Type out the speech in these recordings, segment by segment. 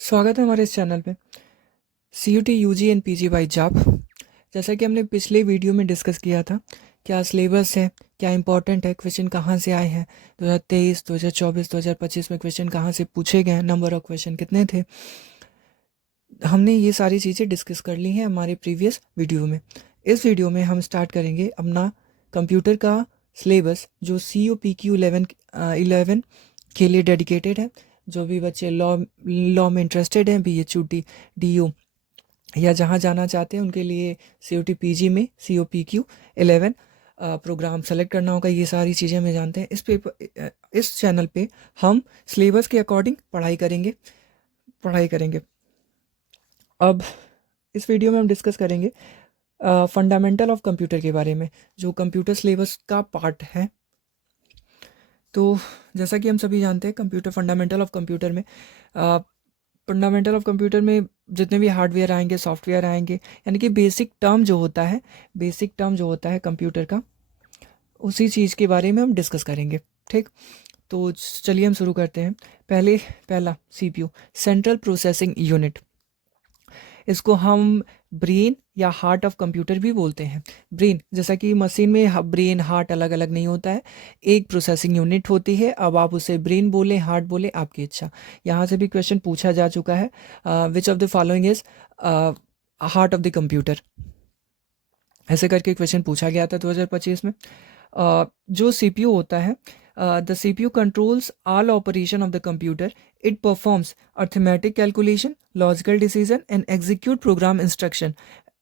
स्वागत है हमारे इस चैनल पे। CUT UG and PG by जाप। जैसा कि हमने पिछले वीडियो में डिस्कस किया था, क्या सिलेबस है, क्या इंपॉर्टेंट है, क्वेश्चन कहाँ से आए हैं, 2023, 2024, 2025 में क्वेश्चन कहाँ से पूछे गए हैं, नंबर ऑफ क्वेश्चन कितने थे। हमने ये सारी चीज़ें डिस्कस कर ली हैं हमारे प्रीवियस वीडियो में। इस वीडियो में हम स्टार्ट करेंगे अपना कंप्यूटर का सिलेबस, जो CUPQ 11 के लिए डेडिकेटेड है। जो भी बच्चे लॉ में इंटरेस्टेड हैं, BHUT DU या जहाँ जाना चाहते हैं, उनके लिए CUT PG में COPQ 11 प्रोग्राम सेलेक्ट करना होगा। ये सारी चीज़ें हमें जानते हैं। इस चैनल पे हम सिलेबस के अकॉर्डिंग पढ़ाई करेंगे। अब इस वीडियो में हम डिस्कस करेंगे फंडामेंटल ऑफ कंप्यूटर के बारे में, जो कंप्यूटर सिलेबस का पार्ट है। तो जैसा कि हम सभी जानते हैं, कंप्यूटर फंडामेंटल ऑफ कंप्यूटर में जितने भी हार्डवेयर आएंगे, सॉफ्टवेयर आएंगे, यानी कि बेसिक टर्म जो होता है कंप्यूटर का, उसी चीज़ के बारे में हम डिस्कस करेंगे। ठीक, तो चलिए हम शुरू करते हैं। पहला CPU, सेंट्रल प्रोसेसिंग यूनिट। इसको हम ब्रेन या हार्ट ऑफ कंप्यूटर भी बोलते हैं। ब्रेन, जैसा कि मशीन में ब्रेन हार्ट अलग अलग नहीं होता है, एक प्रोसेसिंग यूनिट होती है। अब आप उसे ब्रेन बोले, हार्ट बोले, आपकी इच्छा। यहाँ से भी क्वेश्चन पूछा जा चुका है, which of the following is heart of the computer, ऐसे करके क्वेश्चन पूछा गया था 2025 में। जो CPU होता है, the CPU controls all operation of the computer. It performs arithmetic calculation, logical decision and execute program instruction.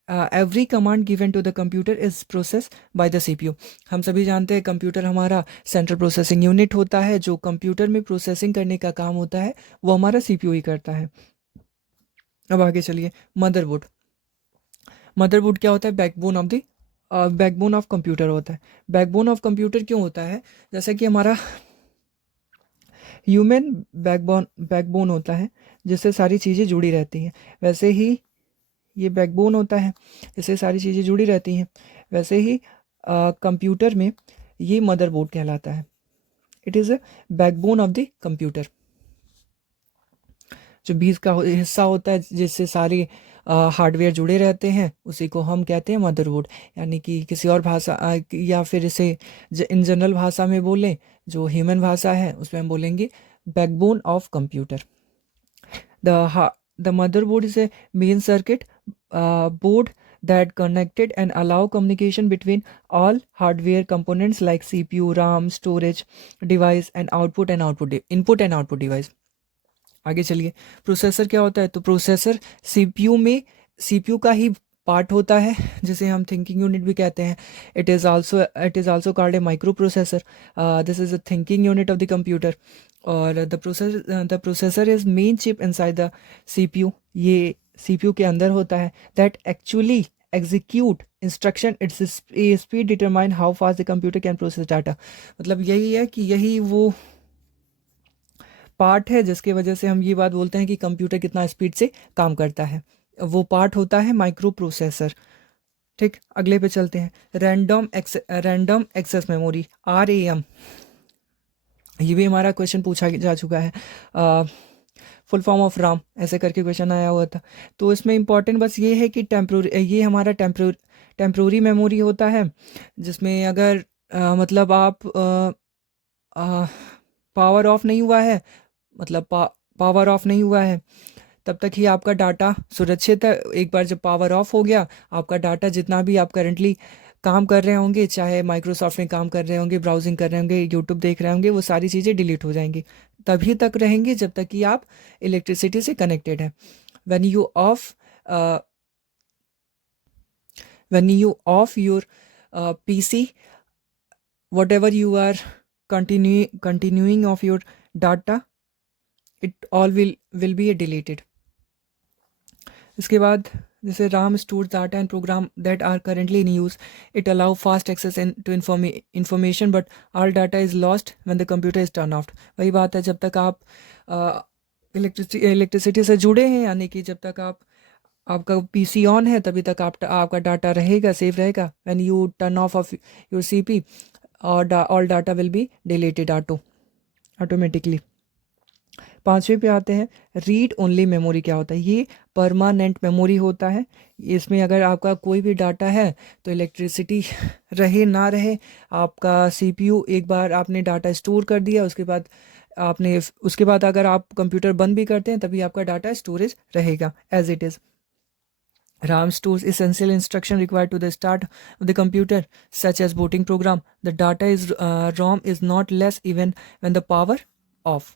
Every command given to the computer is process by the CPU। हम सभी जानते हैं कंप्यूटर हमारा central processing unit होता है। जो computer में processing करने का काम होता है, वो हमारा CPU ही करता है। अब आगे चलिए। मदरबोर्ड। मदरबोर्ड क्या होता है? बैकबोन ऑफ कंप्यूटर होता है। बैकबोन ऑफ कंप्यूटर क्यों होता है? जैसा कि हमारा ह्यूमन बैकबोन होता है, जिससे सारी चीज़ें जुड़ी रहती हैं, वैसे ही ये बैकबोन होता है, इससे सारी चीज़ें जुड़ी रहती हैं। वैसे ही कंप्यूटर में ये मदरबोर्ड कहलाता है। It is a backbone of the computer. जो बीच का हिस्सा होता है, जिससे सारी हार्डवेयर जुड़े रहते हैं, उसी को हम कहते हैं मदरबोर्ड। यानी कि किसी और भाषा या फिर इसे इन जनरल भाषा में बोलें, जो ह्यूमन भाषा है उसमें हम बोलेंगे backbone of computer. The motherboard is a main circuit board that connected and allow communication between all hardware components like CPU, RAM, storage device and input and output device. आगे चलिए। प्रोसेसर क्या होता है? तो प्रोसेसर सीपीयू का ही part होता है, जिसे हम थिंकिंग यूनिट भी कहते हैं। It is also called a microprocessor. This is a thinking unit of the computer. और the processor is main chip inside the CPU. ये सीपीयू के अंदर होता है, that actually execute instruction. Its speed determine how fast the computer can process data. मतलब यही है कि यही वो पार्ट है जिसकी वजह से हम ये बात बोलते हैं कि कंप्यूटर कितना स्पीड से काम करता है। वो पार्ट होता है माइक्रो प्रोसेसर। ठीक, अगले पे चलते हैं। Random access memory, RAM। ये भी हमारा क्वेश्चन पूछा जा चुका है। फुल फॉर्म ऑफ राम, ऐसे करके क्वेश्चन आया हुआ था। तो इसमें इंपॉर्टेंट बस ये है कि ये हमारा टेम्प्रोरी मेमोरी होता है, जिसमें अगर मतलब आप पावर ऑफ नहीं हुआ है, मतलब पावर ऑफ नहीं हुआ है, तब तक ही आपका डाटा सुरक्षित है। एक बार जब पावर ऑफ हो गया, आपका डाटा जितना भी आप करंटली काम कर रहे होंगे, चाहे माइक्रोसॉफ्ट में काम कर रहे होंगे, ब्राउजिंग कर रहे होंगे, यूट्यूब देख रहे होंगे, वो सारी चीज़ें डिलीट हो जाएंगी। तभी तक रहेंगी जब तक कि आप इलेक्ट्रिसिटी से कनेक्टेड हैं। when you off uh, when you off your PC, whatever you are continuing of your data, it all will be deleted. इसके बाद जैसे RAM stores data and program that are currently in use. It allow fast access to information, but all data is lost when the computer is turned off. वही बात है, जब तक आप electricity से जुड़े हैं, यानी कि जब तक आपका PC ऑन है, तभी तक आपका डाटा रहेगा, सेफ रहेगा। When you turn off your CP, और all data will be deleted automatically. 5वें पे आते हैं, रीड ओनली मेमोरी क्या होता है। ये परमानेंट मेमोरी होता है। इसमें अगर आपका कोई भी डाटा है तो इलेक्ट्रिसिटी रहे ना रहे, आपका सीपीयू एक बार आपने डाटा स्टोर कर दिया, उसके बाद अगर आप कंप्यूटर बंद भी करते हैं तभी आपका डाटा स्टोरेज रहेगा as it is. RAM stores essential instruction required to the start of the computer, such as booting program. The data is ROM is not less even when the power off.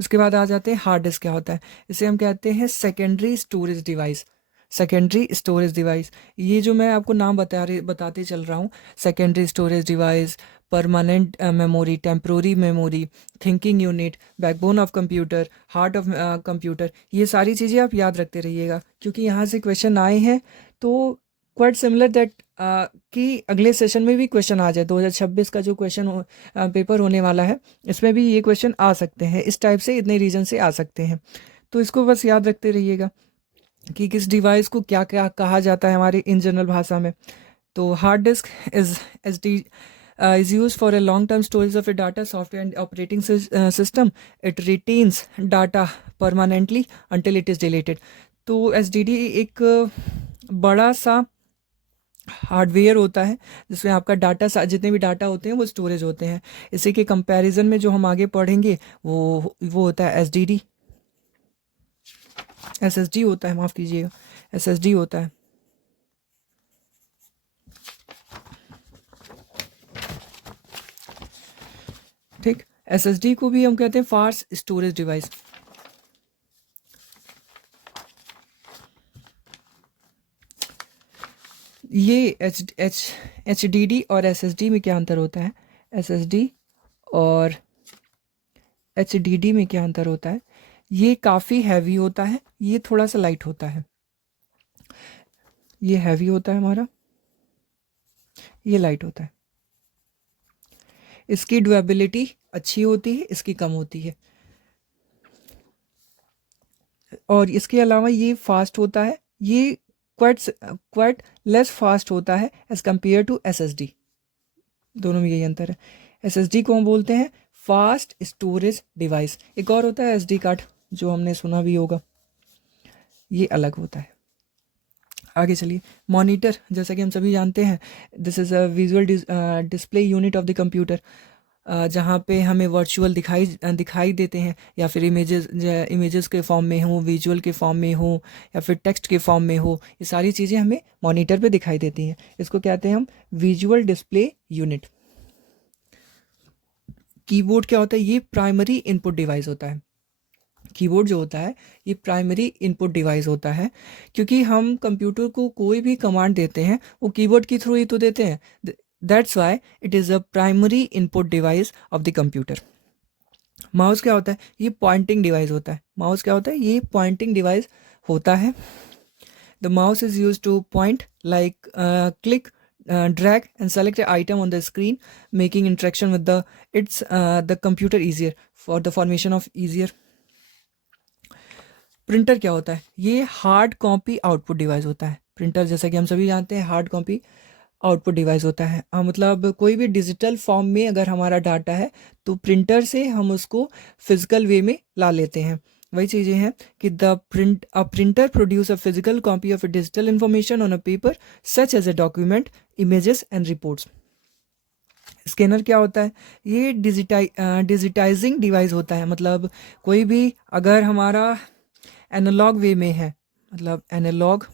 उसके बाद आ जाते हैं hard disk क्या होता है। इसे हम कहते हैं secondary storage device. Secondary storage device, ये जो मैं आपको नाम बताते चल रहा हूँ, secondary storage device, permanent memory, temporary memory, thinking unit, backbone of computer, heart of computer, ये सारी चीज़ें आप याद रखते रहिएगा क्योंकि यहाँ से क्वेश्चन आए हैं। तो क्वाइट सिमिलर दैट कि अगले सेशन में भी क्वेश्चन आ जाए। 2026 का जो पेपर होने वाला है इसमें भी ये क्वेश्चन आ सकते हैं, इस टाइप से इतने रीजन से आ सकते हैं। तो इसको बस याद रखते रहिएगा कि किस डिवाइस को क्या क्या कहा जाता है हमारी इन जनरल भाषा में। तो hard disk is used for a long term storage of a data, software and operating system. It retains data permanently until it is deleted. तो SSD एक बड़ा सा हार्डवेयर होता है जिसमें आपका डाटा, जितने भी डाटा होते हैं वो स्टोरेज होते हैं। इसी के कंपैरिजन में जो हम आगे पढ़ेंगे वो होता है एसएसडी होता है, माफ़ कीजिएगा, एसएसडी होता है। ठीक, एसएसडी को भी हम कहते हैं फास्ट स्टोरेज डिवाइस। ये एचडीडी और एसएसडी में क्या अंतर होता है, एसएसडी और एचडीडी में क्या अंतर होता है। ये काफ़ी हैवी होता है, ये थोड़ा सा लाइट होता है। ये हैवी होता है हमारा, ये लाइट होता है। इसकी ड्यूरेबिलिटी अच्छी होती है, इसकी कम होती है। और इसके अलावा ये फास्ट होता है, ये क्वाइट लेस फास्ट होता है एज कम्पेयर टू एसएसडी। दोनों में यही अंतर है। एसएसडी को हम बोलते हैं फास्ट स्टोरेज डिवाइस। एक और होता है एसडी कार्ड, जो हमने सुना भी होगा, ये अलग होता है। आगे चलिए, मॉनिटर, जैसा कि हम सभी जानते हैं, this is a visual display unit of the computer, जहाँ पे हमें वर्चुअल दिखाई देते हैं, या फिर इमेजेस के फॉर्म में हो, विजुअल के फॉर्म में हो, या फिर टेक्स्ट के फॉर्म में हो, ये सारी चीज़ें हमें मॉनिटर पे दिखाई देती हैं। इसको कहते हैं हम विजुअल डिस्प्ले यूनिट। कीबोर्ड क्या होता है, ये प्राइमरी इनपुट डिवाइस होता है। कीबोर्ड जो होता है ये प्राइमरी इनपुट डिवाइस होता है, क्योंकि हम कंप्यूटर को कोई भी कमांड देते हैं वो कीबोर्ड के थ्रू ही तो देते हैं। That's why it is a primary input device of the computer. Mouse क्या होता है, ये पॉइंटिंग डिवाइस होता है। माउस क्या होता है, ये पॉइंटिंग डिवाइस होता है। The mouse is use two point like click, drag and select an item on the screen, making interaction with the computer easier for the formation of easier. Printer क्या होता है, ये हार्ड कॉपी आउटपुट डिवाइस होता है। Printer जैसा कि हम सभी जानते हैं हार्ड कॉपी आउटपुट डिवाइस होता है। मतलब कोई भी डिजिटल फॉर्म में अगर हमारा डाटा है तो प्रिंटर से हम उसको फिजिकल वे में ला लेते हैं। वही चीज़ें हैं कि printer produce a physical copy of a digital information on a paper such as a document, images and reports. Scanner क्या होता है, ये डिजिटाइजिंग डिवाइस होता है। मतलब कोई भी अगर हमारा एनालॉग वे में है, मतलब एनालॉग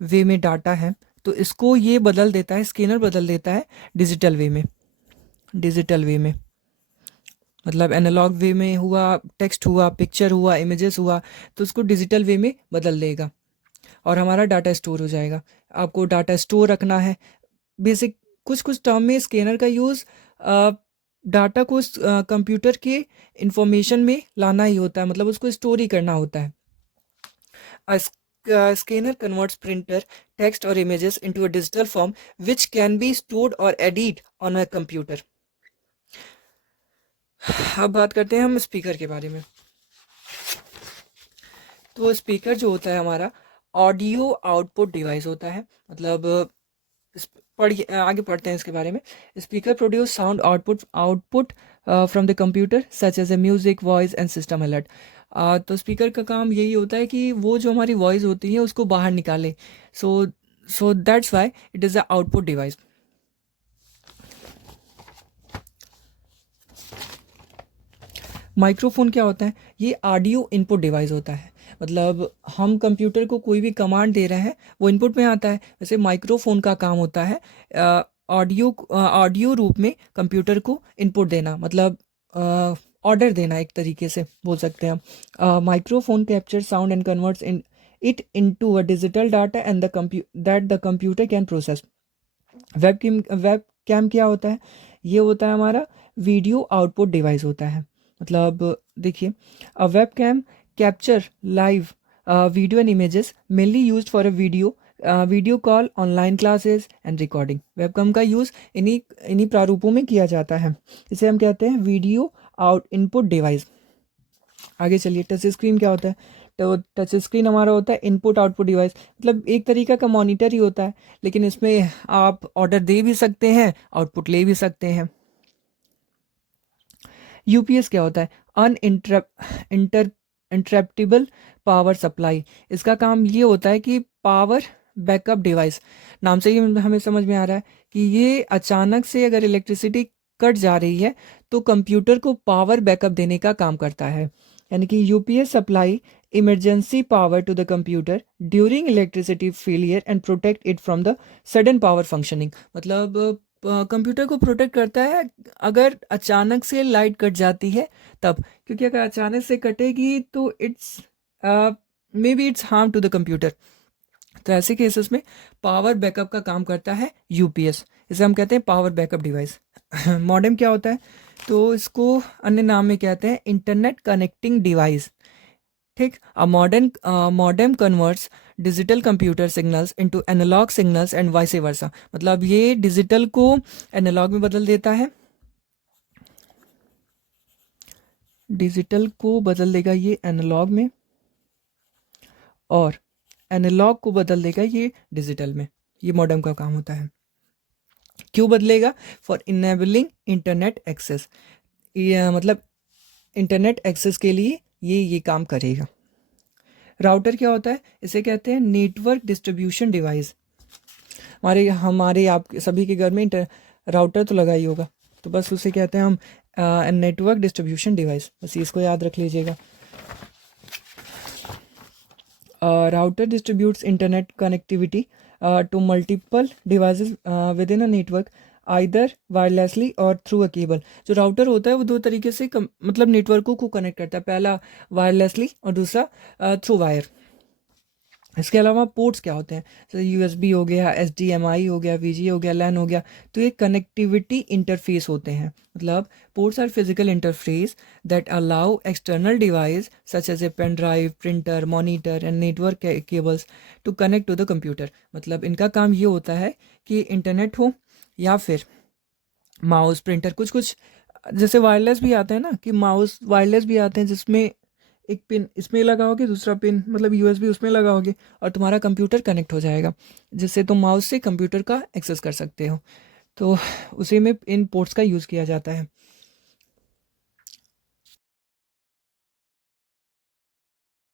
वे में डाटा है, तो इसको ये बदल देता है, स्कैनर बदल देता है डिजिटल वे में। डिजिटल वे में मतलब एनालॉग वे में हुआ, टेक्स्ट हुआ, पिक्चर हुआ, इमेजेस हुआ, तो उसको डिजिटल वे में बदल देगा और हमारा डाटा स्टोर हो जाएगा। आपको डाटा स्टोर रखना है, बेसिक कुछ टर्म में स्कैनर का यूज़ डाटा को कंप्यूटर के इंफॉर्मेशन में लाना ही होता है, मतलब उसको स्टोर ही करना होता है। A scanner converts printer text or images into a digital form which can be stored or edited on a computer. अब बात करते हैं हम स्पीकर के बारे में। तो स्पीकर जो होता है हमारा ऑडियो आउटपुट डिवाइस होता है। मतलब आगे पढ़ते हैं इसके बारे में। Speaker produce sound output from the computer such as a music, voice and system alert. तो स्पीकर का काम यही होता है कि वो जो हमारी वॉइस होती है उसको बाहर निकाले। So so that's why it is a output device. Microphone क्या होता है? ये ऑडियो इनपुट डिवाइस होता है। मतलब हम कंप्यूटर को कोई भी कमांड दे रहे हैं वो इनपुट में आता है। वैसे माइक्रोफोन का काम होता है ऑडियो रूप में कंप्यूटर को इनपुट देना, मतलब ऑर्डर देना, एक तरीके से बोल सकते हैं हम। Microphone capture sound and converts in it into a digital data and the computer can process. Web cam क्या होता है? ये होता है हमारा वीडियो आउटपुट डिवाइस होता है। मतलब देखिए, a web cam capture live video and images mainly used for a video call, online classes and recording. Webcam का यूज़ इन्हीं प्रारूपों में किया जाता है। इसे हम कहते हैं वीडियो आउट इनपुट डिवाइस। आगे चलिए, टच स्क्रीन क्या होता है? तो टच स्क्रीन हमारा होता है इनपुट आउटपुट डिवाइस, मतलब एक तरीका का मॉनिटर ही होता है, लेकिन इसमें आप ऑर्डर दे भी सकते हैं, आउटपुट ले भी सकते हैं। यूपीएस क्या होता है? अन इंटर इंटरप्टिबल पावर सप्लाई। इसका काम ये होता है कि पावर बैकअप डिवाइस। नाम से ही हमें समझ में आ रहा है कि ये अचानक से अगर इलेक्ट्रिसिटी कट जा रही है तो कंप्यूटर को पावर बैकअप देने का काम करता है। यानी कि UPS supply emergency power to the computer during electricity failure and protect it from the sudden power functioning. मतलब कंप्यूटर को प्रोटेक्ट करता है अगर अचानक से लाइट कट जाती है तब, क्योंकि अगर अचानक से कटेगी तो it's may be it's harm to the computer. तो ऐसे केसेस में पावर बैकअप का काम करता है यूपीएस। इसे हम कहते हैं पावर बैकअप डिवाइस। मॉडेम क्या होता है? तो इसको अन्य नाम में कहते हैं इंटरनेट कनेक्टिंग डिवाइस। ठीक, a modem converts digital computer signals into analogue signals and vice versa. मतलब ये डिजिटल को एनालॉग में बदल देता है, डिजिटल को बदल देगा ये एनालॉग में, और एनालॉग को बदल देगा ये डिजिटल में। ये मॉडेम का काम होता है। क्यों बदलेगा? For enabling internet access. ये मतलब इंटरनेट एक्सेस के लिए ये काम करेगा। राउटर क्या होता है? इसे कहते हैं नेटवर्क डिस्ट्रीब्यूशन डिवाइस। हमारे आप सभी के घर में राउटर तो लगा ही होगा, तो बस उसे कहते हैं हम नेटवर्क डिस्ट्रीब्यूशन डिवाइस। बस इसको याद रख लीजिएगा। Router distributes internet connectivity to multiple devices within a network either wirelessly or through a cable. जो राउटर होता है वो दो तरीके से मतलब नेटवर्कों को कनेक्ट करता है। पहला वायरलेसली और दूसरा थ्रू वायर। इसके अलावा पोर्ट्स क्या होते हैं? जैसे यूएसबी हो गया, एचडीएमआई हो गया, वीजी हो गया, लैन हो गया। तो ये कनेक्टिविटी इंटरफेस होते हैं। मतलब ports are physical interface that allow external device such as a pen drive, printer, monitor and network cables to connect to the computer. मतलब इनका काम ये होता है कि इंटरनेट हो या फिर माउस, प्रिंटर, कुछ कुछ जैसे वायरलेस भी आते हैं ना, कि माउस वायरलेस भी आते हैं जिसमें एक पिन इसमें लगाओगे, दूसरा पिन मतलब यूएसबी उसमें लगाओगे और तुम्हारा कंप्यूटर कनेक्ट हो जाएगा, जिससे तुम माउस से कंप्यूटर का एक्सेस कर सकते हो। तो उसी में इन पोर्ट्स का यूज़ किया जाता है।